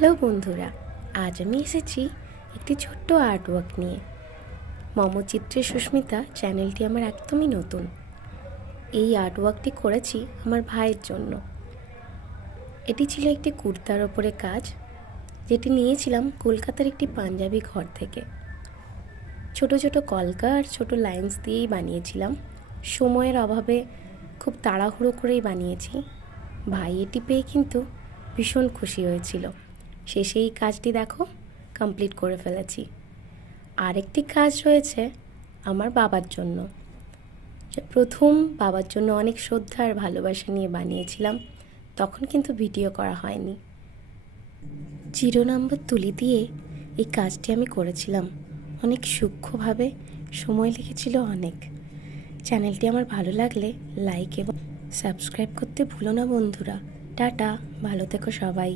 Hello বন্ধুরা, আজ আমি এসেছি একটি ছোট্ট আর্টওয়ার্ক নিয়ে। মমচিত্রে সুস্মিতা চ্যানেলটি আমার একদমই নতুন। এই আর্টওয়ার্কটি করেছি আমার ভাইয়ের জন্য। এটি ছিল একটি কুর্তার ওপরে কাজ, যেটি নিয়েছিলাম কলকাতার একটি পাঞ্জাবি ঘর থেকে। ছোট ছোট কলকা আর ছোট লাইন্স দিয়েই বানিয়েছিলাম। সময়ের অভাবে খুব তাড়াহুড়ো করেই বানিয়েছি। ভাই এটি পেয়ে কিন্তু ভীষণ খুশি হয়েছিল। শেষে এই কাজটি দেখো কমপ্লিট করে ফেলেছি। আরেকটি কাজ রয়েছে আমার বাবার জন্য। প্রথম বাবার জন্য অনেক শ্রদ্ধা আর ভালোবাসা নিয়ে বানিয়েছিলাম, তখন কিন্তু ভিডিও করা হয়নি। 0 নম্বর তুলি দিয়ে এই কাজটি আমি করেছিলাম অনেক সূক্ষ্মভাবে, সময় লেগেছিল অনেক। চ্যানেলটি আমার ভালো লাগলে লাইক এবং সাবস্ক্রাইব করতে ভুলো না বন্ধুরা। টাটা, ভালো থেকো সবাই।